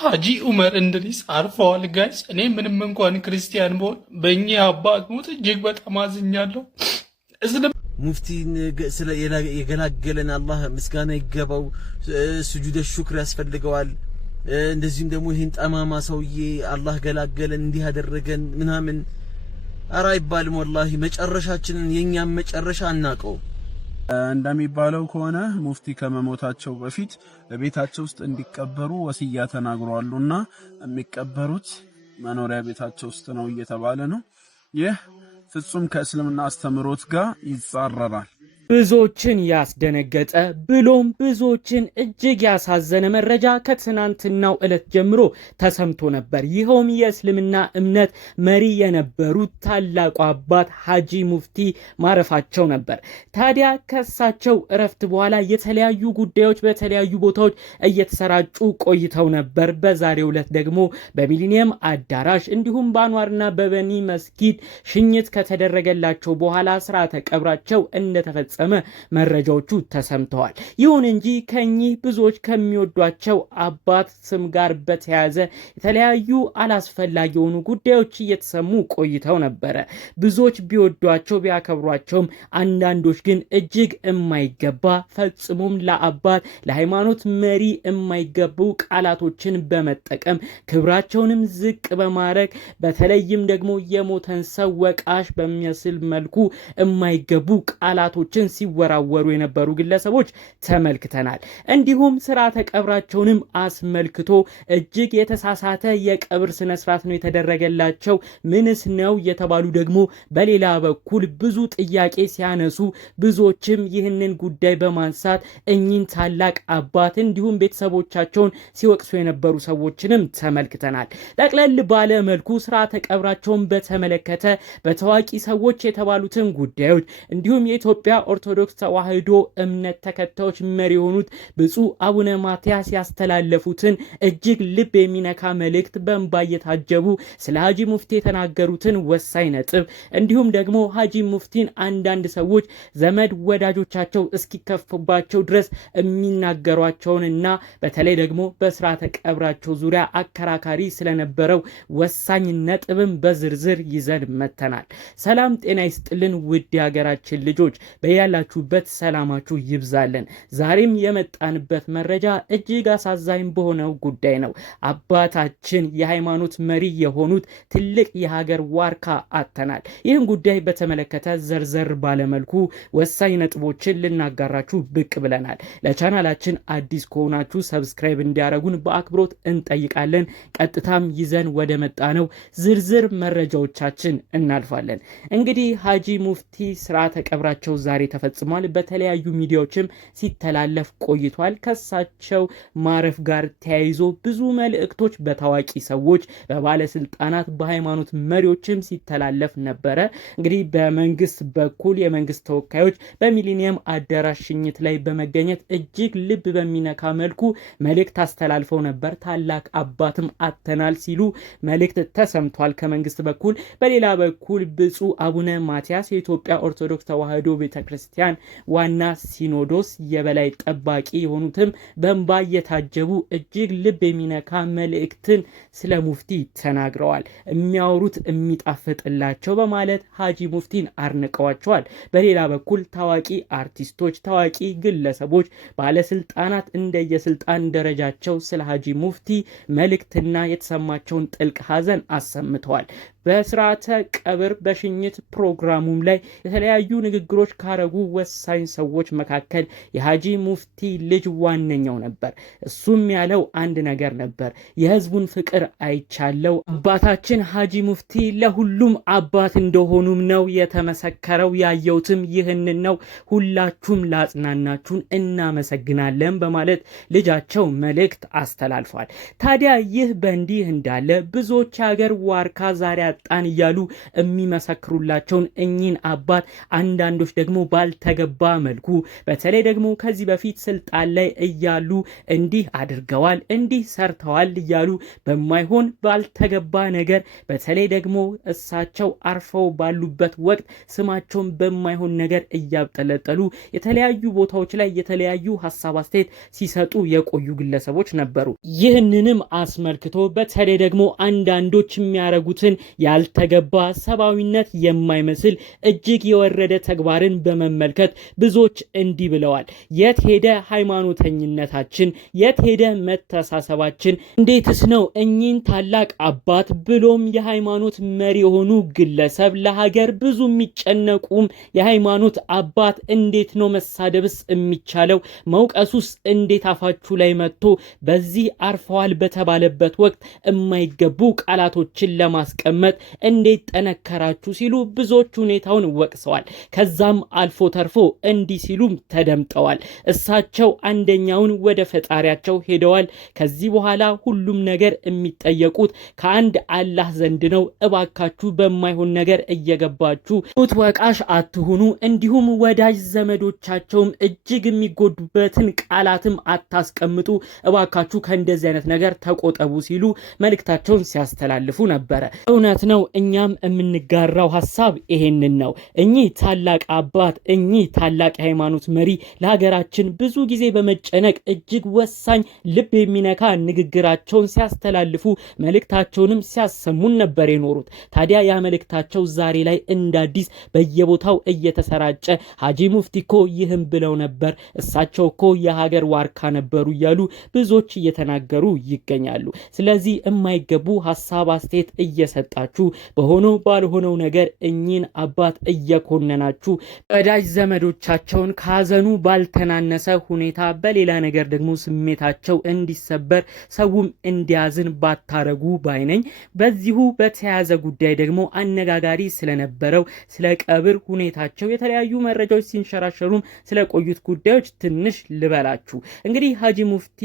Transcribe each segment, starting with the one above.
ሀጂ ዑመር እንድሪስ አርፈዋል። ጋይስ እኔ ምንም እንኳን ክርስቲያን ብሆን በእኚህ አባት ሞት እጅግ በጣም አዝኛለሁ። ሙፍቲን የገላገለን አላህ ምስጋና ይገባው። ስጁደ ሹክር ያስፈልገዋል። እንደዚህም ደግሞ ይህን ጠማማ ሰውዬ አላህ ገላገለን እንዲህ ያደረገን ምናምን ኧረ አይባልም። ወላሂ መጨረሻችንን የኛም መጨረሻ አናቀው። እንደሚባለው ከሆነ ሙፍቲ ከመሞታቸው በፊት በቤታቸው ውስጥ እንዲቀበሩ ወሲያ ተናግረዋልና የሚቀበሩት መኖሪያ ቤታቸው ውስጥ ነው እየተባለ ነው። ይህ ፍጹም ከእስልምና አስተምሮት ጋር ይጻረራል። ብዙዎችን ያስደነገጠ ብሎም ብዙዎችን እጅግ ያሳዘነ መረጃ ከትናንትናው ዕለት ጀምሮ ተሰምቶ ነበር። ይኸውም የእስልምና እምነት መሪ የነበሩት ታላቁ አባት ሀጂ ሙፍቲ ማረፋቸው ነበር። ታዲያ ከሳቸው እረፍት በኋላ የተለያዩ ጉዳዮች በተለያዩ ቦታዎች እየተሰራጩ ቆይተው ነበር። በዛሬው ዕለት ደግሞ በሚሊኒየም አዳራሽ እንዲሁም በአንዋርና በበኒ መስጊድ ሽኝት ከተደረገላቸው በኋላ ስርዓተ ቀብራቸው እንደተፈጸመ መረጃዎቹ ተሰምተዋል። ይሁን እንጂ ከኚህ ብዙዎች ከሚወዷቸው አባት ስም ጋር በተያያዘ የተለያዩ አላስፈላጊ የሆኑ ጉዳዮች እየተሰሙ ቆይተው ነበረ። ብዙዎች ቢወዷቸው ቢያከብሯቸውም፣ አንዳንዶች ግን እጅግ የማይገባ ፈጽሞም ለአባት ለሃይማኖት መሪ የማይገቡ ቃላቶችን በመጠቀም ክብራቸውንም ዝቅ በማድረግ በተለይም ደግሞ የሞተን ሰው ወቃሽ በሚመስል መልኩ የማይገቡ ቃላቶችን ሲወራወሩ የነበሩ ግለሰቦች ተመልክተናል። እንዲሁም ስርዓተ ቀብራቸውንም አስመልክቶ እጅግ የተሳሳተ የቀብር ስነ ስርዓት ነው የተደረገላቸው፣ ምንስ ነው የተባሉ ደግሞ በሌላ በኩል ብዙ ጥያቄ ሲያነሱ፣ ብዙዎችም ይህንን ጉዳይ በማንሳት እኚህን ታላቅ አባት እንዲሁም ቤተሰቦቻቸውን ሲወቅሱ የነበሩ ሰዎችንም ተመልክተናል። ጠቅለል ባለ መልኩ ስርዓተ ቀብራቸውን በተመለከተ በታዋቂ ሰዎች የተባሉትን ጉዳዮች እንዲሁም የኢትዮጵያ ኦርቶዶክስ ተዋሕዶ እምነት ተከታዮች መሪ የሆኑት ብፁዕ አቡነ ማትያስ ያስተላለፉትን እጅግ ልብ የሚነካ መልእክት በእንባ እየታጀቡ ስለ ሀጂ ሙፍቲ የተናገሩትን ወሳኝ ነጥብ እንዲሁም ደግሞ ሀጂ ሙፍቲን አንዳንድ ሰዎች ዘመድ ወዳጆቻቸው እስኪከፉባቸው ድረስ የሚናገሯቸውንና በተለይ ደግሞ በስርዓተ ቀብራቸው ዙሪያ አከራካሪ ስለነበረው ወሳኝ ነጥብም በዝርዝር ይዘን መተናል። ሰላም ጤና ይስጥልን ውድ የሀገራችን ልጆች በያላችሁበት ሰላማችሁ ይብዛልን። ዛሬም የመጣንበት መረጃ እጅግ አሳዛኝ በሆነው ጉዳይ ነው። አባታችን የሃይማኖት መሪ የሆኑት ትልቅ የሀገር ዋርካ አጥተናል። ይህን ጉዳይ በተመለከተ ዘርዘር ባለመልኩ ወሳኝ ነጥቦችን ልናጋራችሁ ብቅ ብለናል። ለቻናላችን አዲስ ከሆናችሁ ሰብስክራይብ እንዲያደርጉን በአክብሮት እንጠይቃለን። ቀጥታም ይዘን ወደ መጣ ነው ዝርዝር መረጃዎቻችን እናልፋለን። እንግዲህ ሀጂ ሙፍቲ ስርዓተ ቀብራቸው ዛሬ ተፈጽሟል። በተለያዩ ሚዲያዎችም ሲተላለፍ ቆይቷል። ከሳቸው ማረፍ ጋር ተያይዞ ብዙ መልእክቶች በታዋቂ ሰዎች፣ በባለስልጣናት፣ በሃይማኖት መሪዎችም ሲተላለፍ ነበረ። እንግዲህ በመንግስት በኩል የመንግስት ተወካዮች በሚሊኒየም አዳራሽ ሽኝት ላይ በመገኘት እጅግ ልብ በሚነካ መልኩ መልእክት አስተላልፈው ነበር። ታላቅ አባትም አጥተናል ሲሉ መልእክት ተሰምቷል ከመንግስት በኩል። በሌላ በኩል ብፁዕ አቡነ ማትያስ የኢትዮጵያ ኦርቶዶክስ ተዋሕዶ ቤተክርስቲያን ዋና ሲኖዶስ የበላይ ጠባቂ የሆኑትም በእንባ እየታጀቡ እጅግ ልብ የሚነካ መልእክትን ስለ ሙፍቲ ተናግረዋል። የሚያወሩት የሚጣፍጥላቸው በማለት ሀጂ ሙፍቲን አርንቀዋቸዋል። በሌላ በኩል ታዋቂ አርቲስቶች፣ ታዋቂ ግለሰቦች፣ ባለስልጣናት እንደየስልጣን ደረጃቸው ስለ ሀጂ ሙፍቲ መልእክትና የተሰማቸውን ጥልቅ ሀዘን አሰምተዋል። በስርዓተ ቀብር በሽኝት ፕሮግራሙም ላይ የተለያዩ ንግግሮች ካረጉ ወሳኝ ሰዎች መካከል የሀጂ ሙፍቲ ልጅ ዋነኛው ነበር። እሱም ያለው አንድ ነገር ነበር። የህዝቡን ፍቅር አይቻለው። አባታችን ሀጂ ሙፍቲ ለሁሉም አባት እንደሆኑም ነው የተመሰከረው። ያየሁትም ይህንን ነው። ሁላችሁም ላጽናናችሁን እናመሰግናለን በማለት ልጃቸው መልእክት አስተላልፏል። ታዲያ ይህ በእንዲህ እንዳለ ብዙዎች የሀገር ዋርካ ዛሬ ያጣን እያሉ የሚመሰክሩላቸውን እኚህን አባት አንዳንዶች ደግሞ ባልተገባ መልኩ በተለይ ደግሞ ከዚህ በፊት ስልጣን ላይ እያሉ እንዲህ አድርገዋል እንዲህ ሰርተዋል እያሉ በማይሆን ባልተገባ ነገር በተለይ ደግሞ እሳቸው አርፈው ባሉበት ወቅት ስማቸውን በማይሆን ነገር እያብጠለጠሉ የተለያዩ ቦታዎች ላይ የተለያዩ ሐሳብ አስተያየት ሲሰጡ የቆዩ ግለሰቦች ነበሩ። ይህንንም አስመልክቶ በተለይ ደግሞ አንዳንዶች የሚያረጉትን ያልተገባ ሰብአዊነት የማይመስል እጅግ የወረደ ተግባርን በመመልከት ብዙዎች እንዲህ ብለዋል። የት ሄደ ሃይማኖተኝነታችን? የት ሄደ መተሳሰባችን? እንዴትስ ነው እኚህን ታላቅ አባት ብሎም የሃይማኖት መሪ የሆኑ ግለሰብ ለሀገር ብዙ የሚጨነቁም የሃይማኖት አባት እንዴት ነው መሳደብስ የሚቻለው? መውቀሱስ እንዴት አፋችሁ ላይ መጥቶ በዚህ አርፈዋል በተባለበት ወቅት የማይገቡ ቃላቶችን ለማስቀመጥ እንዴት ጠነከራችሁ ሲሉ ብዙዎች ሁኔታውን ወቅሰዋል። ከዛም አልፎ ተርፎ እንዲህ ሲሉም ተደምጠዋል። እሳቸው አንደኛውን ወደ ፈጣሪያቸው ሄደዋል። ከዚህ በኋላ ሁሉም ነገር የሚጠየቁት ከአንድ አላህ ዘንድ ነው። እባካችሁ በማይሆን ነገር እየገባችሁ ጡት ወቃሽ አትሁኑ፣ እንዲሁም ወዳጅ ዘመዶቻቸውም እጅግ የሚጎዱበትን ቃላትም አታስቀምጡ፣ እባካችሁ ከእንደዚህ አይነት ነገር ተቆጠቡ ሲሉ መልእክታቸውን ሲያስተላልፉ ነበረ። እውነት ነው፣ እኛም የምንጋራው ሐሳብ ይሄንን ነው። እኚህ ታላቅ አባት እኚህ ታላቅ የሃይማኖት መሪ ለሀገራችን ብዙ ጊዜ በመጨነቅ እጅግ ወሳኝ ልብ የሚነካ ንግግራቸውን ሲያስተላልፉ መልእክታቸውንም ሲያሰሙን ነበር የኖሩት። ታዲያ ያ መልእክታቸው ዛሬ ላይ እንደ አዲስ በየቦታው እየተሰራጨ ሀጂ ሙፍቲ እኮ ይህም ብለው ነበር፣ እሳቸው እኮ የሀገር ዋርካ ነበሩ እያሉ ብዙዎች እየተናገሩ ይገኛሉ። ስለዚህ የማይገቡ ሐሳብ አስተያየት እየሰጣችሁ በሆነው ባልሆነው ነገር እኚህን አባት እየኮነናችሁ ወዳጅ ዘመዶቻቸውን ካዘኑ ባልተናነሰ ሁኔታ በሌላ ነገር ደግሞ ስሜታቸው እንዲሰበር ሰውም እንዲያዝን ባታረጉ ባይነኝ። በዚሁ በተያያዘ ጉዳይ ደግሞ አነጋጋሪ ስለነበረው ስለ ቀብር ሁኔታቸው የተለያዩ መረጃዎች ሲንሸራሸሩም ስለቆዩት ጉዳዮች ትንሽ ልበላችሁ። እንግዲህ ሀጂ ሙፍቲ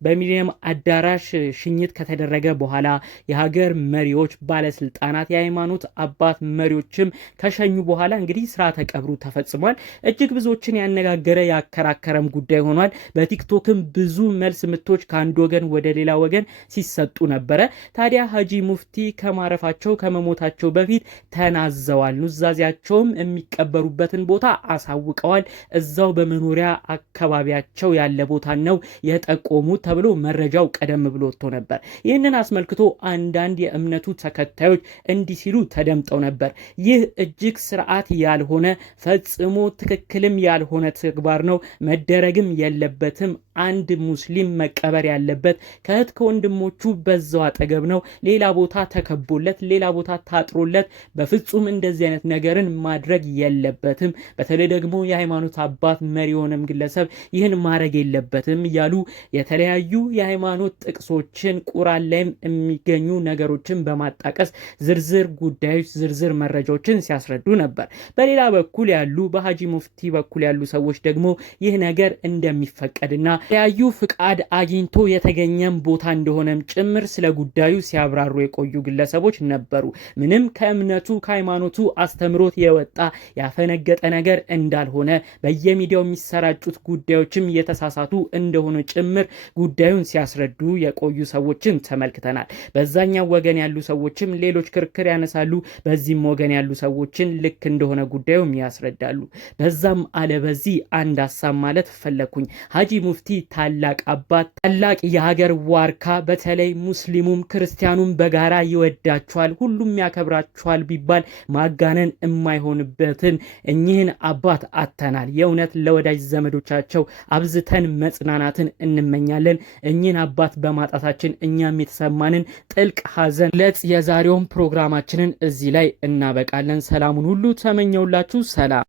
በሚሊኒየም አዳራሽ ሽኝት ከተደረገ በኋላ የሀገር መሪዎች፣ ባለስልጣናት፣ የሃይማኖት አባት መሪዎችም ከሸኙ በኋላ እንግዲህ ስርዓተ ቀብሩ ተፈጽሟል። እጅግ ብዙዎችን ያነጋገረ ያከራከረም ጉዳይ ሆኗል። በቲክቶክም ብዙ መልስ ምቶች ከአንድ ወገን ወደ ሌላ ወገን ሲሰጡ ነበረ። ታዲያ ሀጂ ሙፍቲ ከማረፋቸው ከመሞታቸው በፊት ተናዘዋል። ኑዛዜያቸውም የሚቀበሩበትን ቦታ አሳውቀዋል። እዛው በመኖሪያ አካባቢያቸው ያለ ቦታ ነው የጠቆሙት ተብሎ መረጃው ቀደም ብሎ ወጥቶ ነበር። ይህንን አስመልክቶ አንዳንድ የእምነቱ ተከታዮች እንዲህ ሲሉ ተደምጠው ነበር። ይህ እጅግ ስርዓት ያልሆነ ፈጽሞ ትክክልም ያልሆነ ተግባር ነው፣ መደረግም የለበትም። አንድ ሙስሊም መቀበር ያለበት ከእህት ከወንድሞቹ በዛው አጠገብ ነው፣ ሌላ ቦታ ተከቦለት ሌላ ቦታ ታጥሮለት በፍጹም እንደዚህ አይነት ነገርን ማድረግ የለበትም። በተለይ ደግሞ የሃይማኖት አባት መሪ የሆነም ግለሰብ ይህን ማድረግ የለበትም እያሉ የተለያዩ የሃይማኖት ጥቅሶችን ቁርአን ላይም የሚገኙ ነገሮችን በማጣቀስ ዝርዝር ጉዳዮች ዝርዝር መረጃዎችን ሲያስረዱ ነበር። በሌላ በኩል ያሉ በሀጂ ሙፍቲ በኩል ያሉ ሰዎች ደግሞ ይህ ነገር እንደሚፈቀድና የተለያዩ ፍቃድ አግኝቶ የተገኘም ቦታ እንደሆነም ጭምር ስለ ጉዳዩ ሲያብራሩ የቆዩ ግለሰቦች ነበሩ። ምንም ከእምነቱ ከሃይማኖቱ አስተምሮት የወጣ ያፈነገጠ ነገር እንዳልሆነ በየሚዲያው የሚሰራጩት ጉዳዮችም የተሳሳቱ እንደሆነ ጭምር ጉዳዩን ሲያስረዱ የቆዩ ሰዎችን ተመልክተናል። በዛኛው ወገን ያሉ ሰዎችም ሌሎች ክርክር ያነሳሉ። በዚህም ወገን ያሉ ሰዎችን ልክ እንደሆነ ጉዳዩም ያስረዳሉ። በዛም አለ በዚህ አንድ ሀሳብ ማለት ፈለኩኝ። ሀጂ ሙፍቲ ታላቅ አባት፣ ታላቅ የሀገር ዋርካ፣ በተለይ ሙስሊሙም ክርስቲያኑም በጋራ ይወዳቸዋል፣ ሁሉም ያከብራቸዋል ቢባል ማጋነን የማይሆንበትን እኚህን አባት አተናል። የእውነት ለወዳጅ ዘመዶቻቸው አብዝተን መጽናናትን እንመኛለን። እኚህን አባት በማጣታችን እኛም የተሰማንን ጥልቅ ሐዘን ለጽ የዛሬውን ፕሮግራማችንን እዚህ ላይ እናበቃለን። ሰላሙን ሁሉ ተመኘውላችሁ። ሰላም